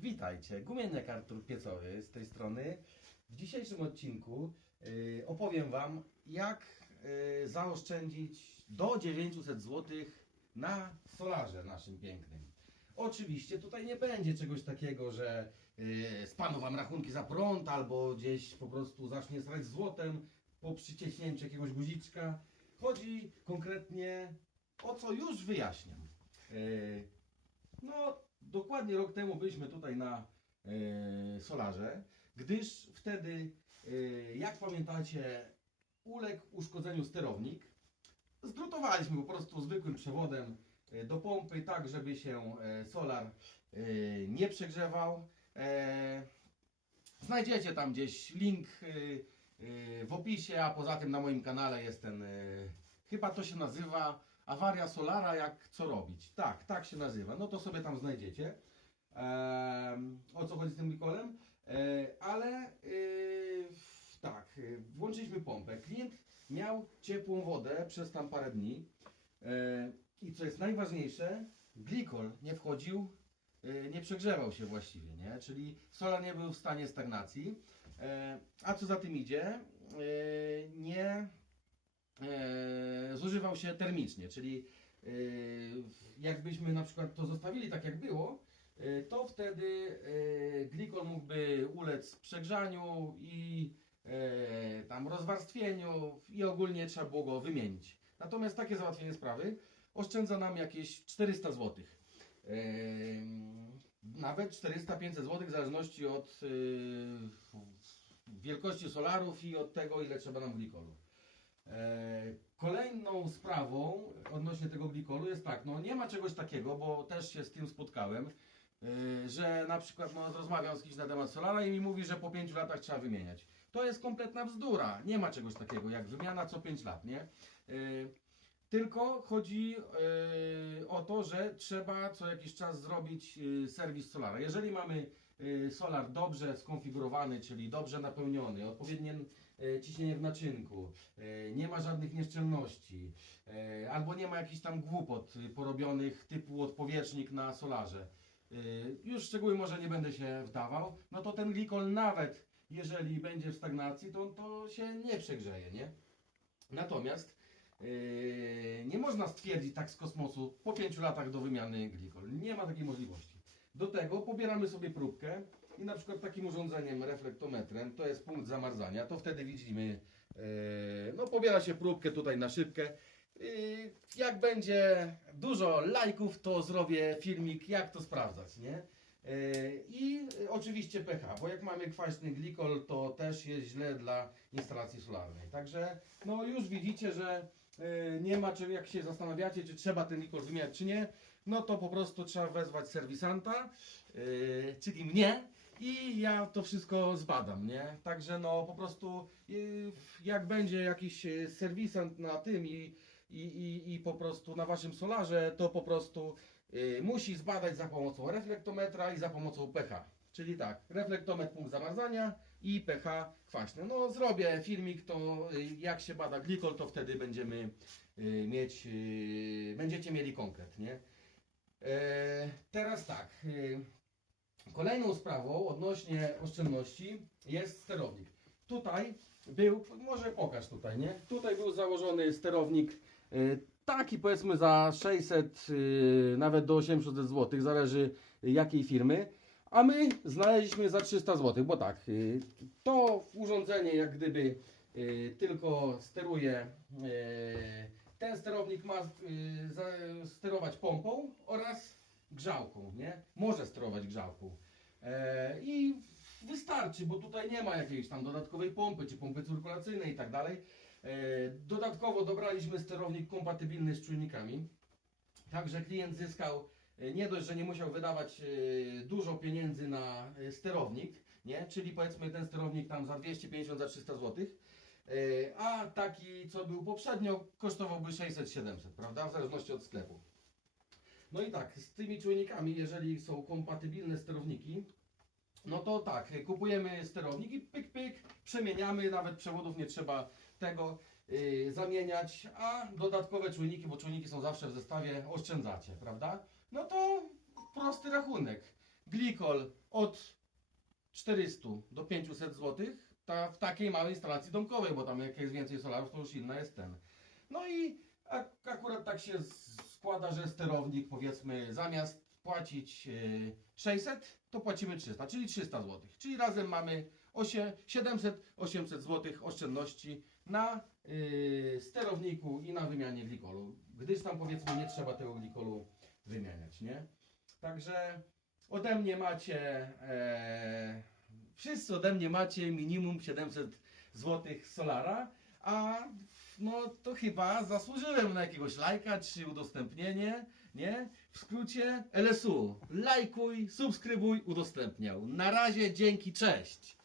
Witajcie, Gumieniak Artur Piecowy z tej strony. W dzisiejszym odcinku y, opowiem Wam, jak y, zaoszczędzić do 900 zł na solarze naszym pięknym. Oczywiście tutaj nie będzie czegoś takiego, że y, spaną Wam rachunki za prąd albo gdzieś po prostu zacznie srać złotem po przyciśnięciu jakiegoś guziczka. Chodzi konkretnie o co już wyjaśniam. Y, no, dokładnie rok temu byliśmy tutaj na e, solarze, gdyż wtedy, e, jak pamiętacie, uległ uszkodzeniu sterownik. Zdrutowaliśmy po prostu zwykłym przewodem e, do pompy, tak żeby się e, solar e, nie przegrzewał. Znajdziecie tam gdzieś link w opisie, a poza tym na moim kanale jest ten, chyba to się nazywa Awaria Solara, jak co robić. Tak, tak się nazywa. No to sobie tam znajdziecie. O co chodzi z tym Mikolem? E, ale y, tak, y, włączyliśmy pompę. Klient miał ciepłą wodę przez tam parę dni. E, I co jest najważniejsze, glikol nie wchodził, y, nie przegrzewał się właściwie, nie? Czyli solar nie był w stanie stagnacji. E, a co za tym idzie, e, nie zużywał się termicznie, czyli e, jakbyśmy na przykład to zostawili tak jak było, e, to wtedy e, glikol mógłby ulec przegrzaniu i e, tam rozwarstwieniu i ogólnie trzeba było go wymienić. Natomiast takie załatwienie sprawy oszczędza nam jakieś 400 zł. Nawet 400-500 zł w zależności od e, wielkości solarów i od tego ile trzeba nam glikolu. E, Kolejną sprawą odnośnie tego glikolu jest tak, no nie ma czegoś takiego, bo też się z tym spotkałem, e, że na przykład no, rozmawiam z kimś na temat solara i mi mówi, że po 5 latach trzeba wymieniać. To jest kompletna bzdura. Nie ma czegoś takiego jak wymiana co 5 lat, nie? E, Tylko chodzi o to, że trzeba co jakiś czas zrobić serwis solara. Jeżeli mamy solar dobrze skonfigurowany, czyli dobrze napełniony, odpowiednie ciśnienie w naczynku, e, nie ma żadnych nieszczelności, e, albo nie ma jakichś tam głupot e, porobionych typu odpowietrznik na solarze. E, Już szczegóły może nie będę się wdawał, no to ten glikol nawet jeżeli będzie w stagnacji, to on to się nie przegrzeje, nie? Natomiast nie można stwierdzić tak z kosmosu po 5 latach do wymiany glikol. Nie ma takiej możliwości. Do tego pobieramy sobie próbkę i na przykład takim urządzeniem, reflektometrem, to jest punkt zamarzania, to wtedy widzimy, yy, no pobiera się próbkę tutaj na szybkę. Yy, jak będzie dużo lajków, to zrobię filmik, jak to sprawdzać, nie? Yy, I oczywiście pH, bo jak mamy kwaśny glikol, to też jest źle dla instalacji solarnej. Także no już widzicie, że nie ma, czy jak się zastanawiacie, czy trzeba ten glikol wymieniać, czy nie, no to po prostu trzeba wezwać serwisanta, yy, czyli mnie. I ja to wszystko zbadam, nie? Także no po prostu yy, jak będzie jakiś serwisant na tym i, i, i, i po prostu na waszym solarze, to po prostu yy, musi zbadać za pomocą reflektometra i za pomocą pH. Czyli tak, reflektometr punkt zamarzania i pH kwaśne. No zrobię filmik, to yy, jak się bada glikol, to wtedy będziemy yy, mieć, yy, będziecie mieli konkret, nie? E, teraz tak. Kolejną sprawą odnośnie oszczędności jest sterownik. Tutaj był, może pokaż tutaj, nie? Tutaj był założony sterownik taki powiedzmy za 600, e, nawet do 800 zł, zależy jakiej firmy. A my znaleźliśmy za 300 zł, bo tak, e, to urządzenie jak gdyby e, tylko steruje, e, ten sterownik ma sterować pompą oraz grzałką, nie? Może sterować grzałką. E, I wystarczy, bo tutaj nie ma jakiejś tam dodatkowej pompy, czy pompy cyrkulacyjnej i tak dalej. E, Dodatkowo dobraliśmy sterownik kompatybilny z czujnikami. Także klient zyskał nie dość, że nie musiał wydawać e, dużo pieniędzy na e, sterownik, nie? czyli powiedzmy ten sterownik tam za 250, za 300 zł, e, a taki co był poprzednio kosztowałby 600-700, prawda? W zależności od sklepu. No i tak, z tymi czujnikami, jeżeli są kompatybilne sterowniki, no to tak, kupujemy sterownik i pyk, pyk, przemieniamy, nawet przewodów nie trzeba tego zamieniać, a dodatkowe czujniki, bo czujniki są zawsze w zestawie, oszczędzacie, prawda? No to prosty rachunek. glikol od 400 do 500 zł ta, w takiej małej instalacji domkowej, bo tam jak jest więcej solarów, to już inna jest ten. No i ak akurat tak się składa, że sterownik powiedzmy zamiast płacić yy, 600, to płacimy 300, czyli 300 zł. Czyli razem mamy 700-800 zł oszczędności na yy, sterowniku i na wymianie glikolu, gdyż tam powiedzmy nie trzeba tego glikolu wymieniać, nie? Także ode mnie macie, e, wszyscy ode mnie macie minimum 700 zł solara, a no to chyba zasłużyłem na jakiegoś lajka czy udostępnienie, nie? W skrócie LSU. Lajkuj, subskrybuj, udostępniał. Na razie, dzięki, cześć.